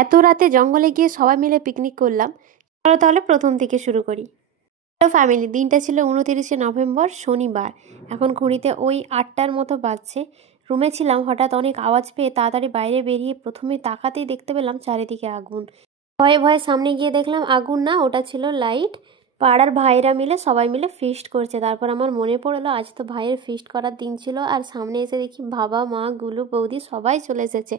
এত রাতে জঙ্গলে গিয়ে সবাই মিলে পিকনিক করলাম। চলো তাহলে প্রথম থেকে শুরু করি। হ্যালো ফ্যামিলি, দিনটা ছিল 29শে নভেম্বর, শনিবার। এখন ঘড়িতে ওই 8টার মতো বাজছে। রুমে ছিলাম, হঠাৎ অনেক আওয়াজ পেয়ে তাড়াতাড়ি বাইরে বেরিয়ে প্রথমে তাকাতেই দেখতে পেলাম চারিদিকে আগুন। ভয়ে ভয়ে সামনে গিয়ে দেখলাম আগুন না, ওটা ছিল লাইট। পাড়ার ভাইরা মিলে সবাই মিলে ফিস্ট করছে। তারপর আমার মনে পড়লো আজ তো ভাইয়ের ফিস্ট করার দিন ছিল, আর সামনে এসে দেখি বাবা মা গুলু বৌদি সবাই চলে এসেছে।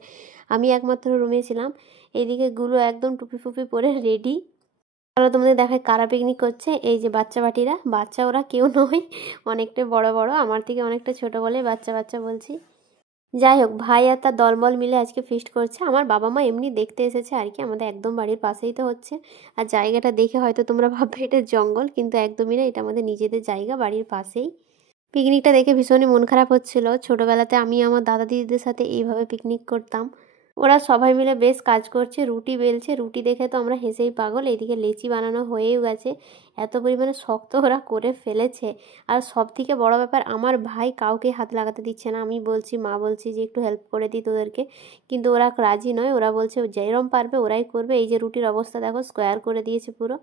আমি একমাত্র রুমে ছিলাম। এইদিকে গুলো একদম টুপি ফুপি পরে রেডি। তাহলে তোমাদের দেখায় কারা পিকনিক করছে। এই যে বাচ্চা বাটিরা, বাচ্চা ওরা কেউ নয়, অনেকটা বড় বড়, আমার থেকে অনেকটা ছোট বলে বাচ্চা বাচ্চা বলছি। যাই হোক, ভাই আর তার দলবল মিলে আজকে ফিস্ট করছে। আমার বাবা মা এমনি দেখতে এসেছে আর কি, আমাদের একদম বাড়ির পাশেই তো হচ্ছে। আর জায়গাটা দেখে হয়তো তোমরা ভাববে এটা জঙ্গল, কিন্তু একদমই না, এটা আমাদের নিজেদের জায়গা, বাড়ির পাশেই। পিকনিকটা দেখে ভীষণই মন খারাপ হচ্ছিল। ছোটবেলাতে আমি আমার দাদা দিদিদের সাথে এইভাবে পিকনিক করতাম। ওরা সবাই মিলে বেশ কাজ করছে, রুটি বেলছে। রুটি দেখে তো আমরা হেসেই পাগল। এদিকে লেচি বানানো হয়েও গেছে, এত পরিমাণে শক্ত ওরা করে ফেলেছে। আর সব থেকে বড় ব্যাপার, আমার ভাই কাউকে হাত লাগাতে দিচ্ছে না। আমি বলছি, মা বলছি যে একটু হেল্প করে দিই তোদেরকে, কিন্তু ওরা রাজি নয়। ওরা বলছে যেরম পারবে ওরাই করবে। এই যে রুটির অবস্থা দেখো, স্কোয়ার করে দিয়েছে পুরো।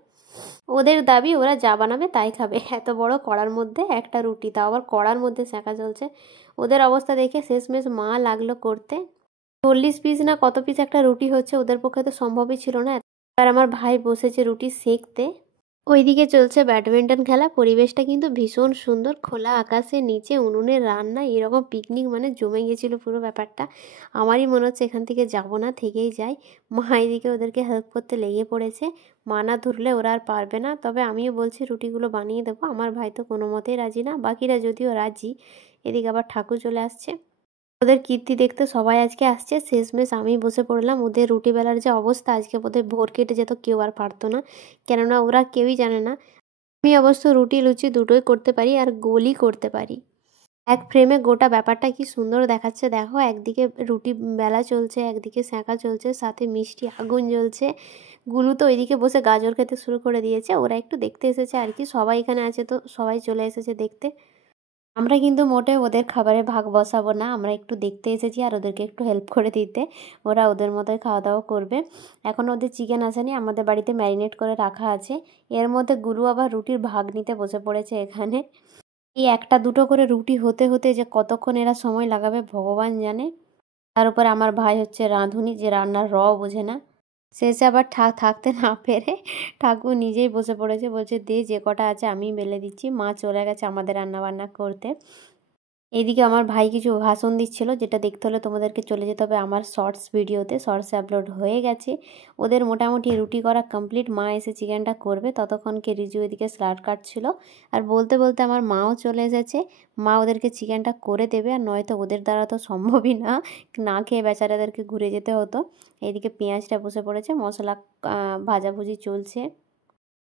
ওদের দাবি ওরা যা বানাবে তাই খাবে। এত বড় কড়ার মধ্যে একটা রুটি, তাও আবার কড়ার মধ্যে সেঁকা চলছে। ওদের অবস্থা দেখে শেষমেশ মা লাগলো করতে। 40 পিস না কত পিস একটা রুটি হচ্ছে, ওদের পক্ষে তো সম্ভবই ছিল না। আর আমার ভাই বসেছে রুটি সেঁকতে। ওইদিকে চলছে ব্যাডমিন্টন খেলা। পরিবেশটা কিন্তু ভীষণ সুন্দর, খোলা আকাশের নিচে উনুনের রান্না, এরকম পিকনিক মানে জমে গেছিলো পুরো ব্যাপারটা। আমারই মনে হচ্ছে এখান থেকে যাব না, থেকেই যাই। মা এদিকে ওদেরকে হেল্প করতে লেগে পড়েছে। মা না ধরলে ওরা আর পারবে না। তবে আমিও বলছি রুটিগুলো বানিয়ে দেবো। আমার ভাই তো কোনো মতেই রাজি না, বাকিরা যদিও রাজি। এদিকে আবার ঠাকুর চলে আসছে। ওদের কীর্তি দেখতে সবাই আজকে আসছে। শেষমেশ আমি বসে পড়লাম। ওদের রুটি বেলার যে অবস্থা, আজকে ওদের ভোর কেটে যেত, কেউ আর পারতো না, কেননা ওরা কেউই জানে না। আমি অবশ্য রুটি লুচি দুটোই করতে পারি, আর গোলই করতে পারি। এক ফ্রেমে গোটা ব্যাপারটা কি সুন্দর দেখাচ্ছে দেখো। একদিকে রুটি বেলা চলছে, একদিকে সেঁকা চলছে, সাথে মিষ্টি আগুন জ্বলছে। গুলু তো ওইদিকে বসে গাজর খেতে শুরু করে দিয়েছে। ওরা একটু দেখতে এসেছে আর কি, সবাই এখানে আছে তো সবাই চলে এসেছে দেখতে। আমরা কিন্তু মোটে ওদের খাবারে ভাগ বসাবো না, আমরা একটু দেখতে এসেছি আর ওদেরকে একটু হেল্প করে দিতে। ওরা ওদের মতোই খাওয়া দাওয়া করবে। এখন ওদের চিকেন আসেনি, আমাদের বাড়িতে ম্যারিনেট করে রাখা আছে। এর মধ্যে গুরু আবার রুটির ভাগ নিতে বসে পড়েছে এখানে। এই একটা দুটো করে রুটি হতে হতে যে কতক্ষণ এরা সময় লাগাবে ভগবান জানে। তার উপরে আমার ভাই হচ্ছে রাঁধুনি, যে রান্নার বোঝে না। শেষে আবার থাকতে না পেরে ঠাকুর নিজেই বসে পড়েছে, বলছে দে যে কটা আছে আমি বেলে দিচ্ছি। মা চলে গেছে আমাদের রান্না বান্না করতে। এইদিকে আমার ভাই কিছু ভাষণ দিচ্ছিল, যেটা দেখতে হলে তোমাদেরকে চলে যেতে হবে আমার শর্টস ভিডিওতে। শর্টসে আপলোড হয়ে গেছে। ওদের মোটামুটি রুটি করা কমপ্লিট। মা এসে চিকেনটা করবে, ততক্ষণকে রিজু এদিকে স্যালাড কাটছিল। আর বলতে বলতে আমার মাও চলে এসেছে। মা ওদেরকে চিকেনটা করে দেবে, আর নয়তো ওদের দ্বারা তো সম্ভবই না, না খেয়ে বেচারাদেরকে ঘুরে যেতে হতো। এইদিকে পেঁয়াজটা বসে পড়েছে, মশলা ভাজাভুজি চলছে।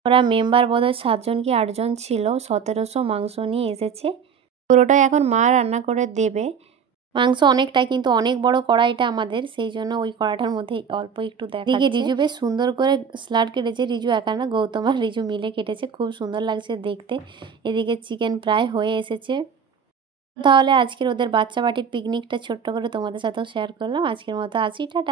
ওরা মেম্বার বোধহয় 7জন কি 8জন ছিল। 1700 মাংস নিয়ে এসেছে। পুরোটাই এখন মা রান্না করে দেবে। মাংস অনেকটাই, কিন্তু অনেক বড় কড়াইটা আমাদের, সেই জন্য ওই কড়াইটার মধ্যে অল্প একটু দেখাচ্ছে। এদিকে রিজু বেশ সুন্দর করে স্যালাড কেটেছে। রিজু একা না, গৌতম আর রিজু মিলে কেটেছে, খুব সুন্দর লাগছে দেখতে। এদিকে চিকেন প্রায় হয়ে এসেছে। তাহলে আজকের ওদের বাচ্চা বাটির পিকনিকটা ছোট্ট করে তোমাদের সাথেও শেয়ার করলাম। আজকের মতো আসি, টাটা।